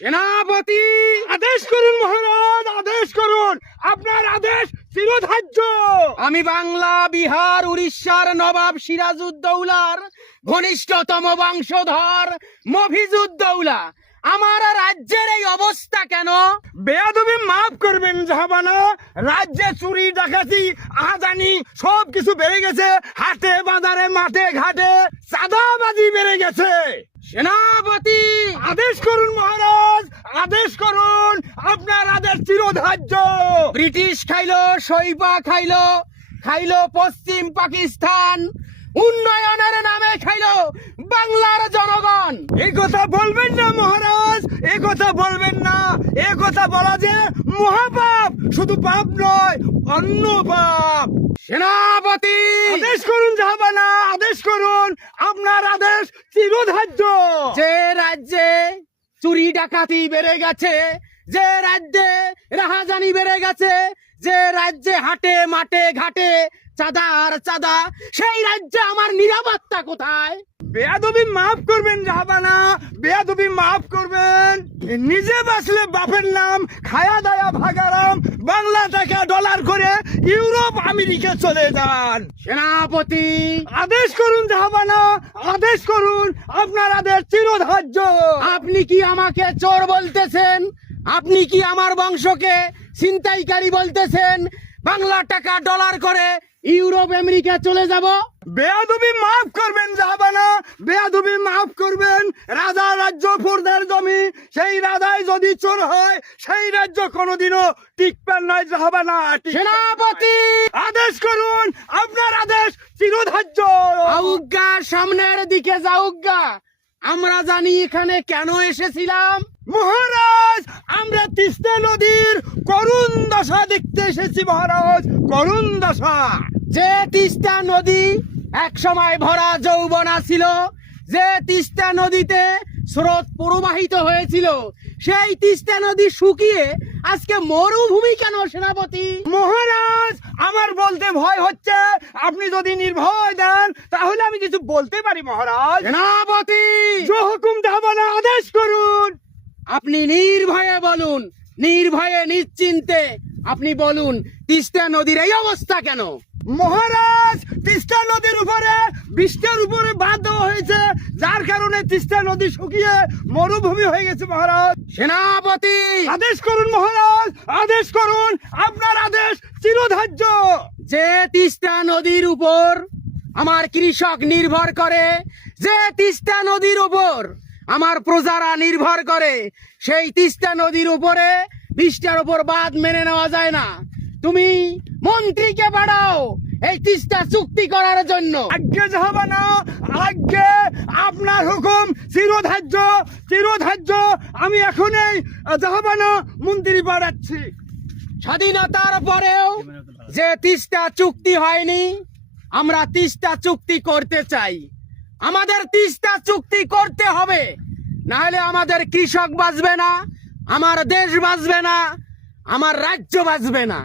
সেনাপতি আদেশ করুন মহারাজ, আদেশ করুন, আপনার আদেশ চিরধার্য। আমি বাংলা, বিহার, উড়িষ্যার নবাব সিরাজউদ্দৌলার ঘনিষ্ঠতম বংশধর মফিজউদ্দৌলা। আমার রাজ্যের এই অবস্থা কেন? বেয়াদবি মাফ করবেন জাহাবানা, রাজ্যে চুরি ডাকাতি আহাজানি সব কিছু বেড়ে গেছে। হাটে বাজারে মাঠে ঘাটে চাঁদাবাজি বেড়ে গেছে। সেনাপতি আদেশ করুন মহারাজ, আদেশ করুন, আপনার আদেশ চিরধার্য। ব্রিটিশ খাইলো, শৈবা খাইলো, খাইলো পশ্চিম পাকিস্তান, উন্নয়নের নামে খাইলো বাংলার জনগণ। এই কথা বলবেন না মহারাজ, এই কথা বলবেন না। এই কথা বলা যে মহাপাপ, শুধু পাপ নয় অন্য পাপ। সেনাপতি আদেশ করুন জাহাবানা, আদেশ করুন, আপনার আদেশ চিরধার্য। যে রাজ্যে চুরি ডাকাতি বেড়ে গেছে, যে রাজ্যে রাহাজানি বেড়ে গেছে, যে রাজ্যে হাটে মাঠে ঘাটে চাঁদা আর চাঁদা, সেই রাজ্যে আমার নিরাপত্তা কোথায়? বেয়াদবি মাফ করবেন জাহাবানা, বেয়াদবি মাফ করবেন। নিজে বাঁচলে বাপের নাম, খায়া দায়া ভাগারাম, বাংলা টাকা ডলার করে ইউরোপ আমেরিকা চলে যান। সেনাপতি আদেশ করুন জাহাবানা, আদেশ করুন, আপনার আদেশ চিরধার্য। আপনি কি আমাকে চোর বলতেছেন? আপনি কি আমার বংশকে ছিনতাইকারী বলতেছেন? বাংলা টাকা ডলার করে ইউরোপ আমেরিকা চলে যাব? বেয়াদবি মাফ করবেন জাহাবানা, বেয়াদবি মাফ করবেন। রাজা রাজ্য ফোরদার জমি, সেই রাজাই যদি চোর হয় সেই রাজ্য কোনোদিনও টিকবেন নয় জাহাবানা। সেনাপতি আদেশ করুন, আপনার আদেশ চিরধার্য। আউগা, সামনের দিকে যাউগা। আমরা জানি এখানে কেন এসেছিলাম। মহারাজ, আমরা তিস্তা নদীর করুণ দশা দেখতে এসেছি মহারাজ, করুণ দশা। যে তিস্তা নদী এক সময় ভরা যৌবনা ছিল, যে তিস্তা নদীতে স্রোত প্রবাহিত হয়েছিল, সেই তিস্তা নদী শুকিয়ে আজকে মরুভূমি কেন সেনাপতি? মহারাজ, আমার বলতে ভয় হচ্ছে, আপনি যদি নির্ভয় দেন তাহলে আমি কিছু বলতে পারি মহারাজ। সেনাপতি হুকুম জাহাবানা, আদেশ করুন। আপনি নির্ভয়ে বলুন, নির্ভয়ে নিশ্চিন্তে আপনি বলুন, তিস্তা নদীর এই অবস্থা কেন? মহারাজ, তিস্তা নদীর উপরে বৃষ্টির উপরে বাঁধ দেওয়া হয়েছে, যার কারণে তিস্তা নদী শুকিয়ে মরুভূমি হয়ে গেছে মহারাজ। সেনাপতি আদেশ করুন মহারাজ, আদেশ করুন, আপনার আদেশ চিরধার্য। যে তিস্তা নদীর উপর আমার কৃষক নির্ভর করে, যে তিস্তা নদীর উপর আমার প্রজারা নির্ভর করে, সেই তিস্তা নদীর উপরে বৃষ্টির উপর বাঁধ মেনে নেওয়া যায় না। তুমি মন্ত্রীকে পাঠাও এই তিস্তা চুক্তি করার জন্য। আজ্ঞে জাহাবানা, আজ্ঞে, আপনার হুকুম চিরধার্য, চিরধার্য। আমি এখনই জাহাবানা মন্ত্রী পাঠাচ্ছি। স্বাধীনতার পরেও যে তিস্তা চুক্তি হয়নি, আমরা তিস্তা চুক্তি করতে চাই। আমাদের তিস্তা চুক্তি করতে হবে, না হলে আমাদের কৃষক বাঁচবে না, আমার দেশ বাঁচবে না, আমার রাজ্য বাঁচবে না।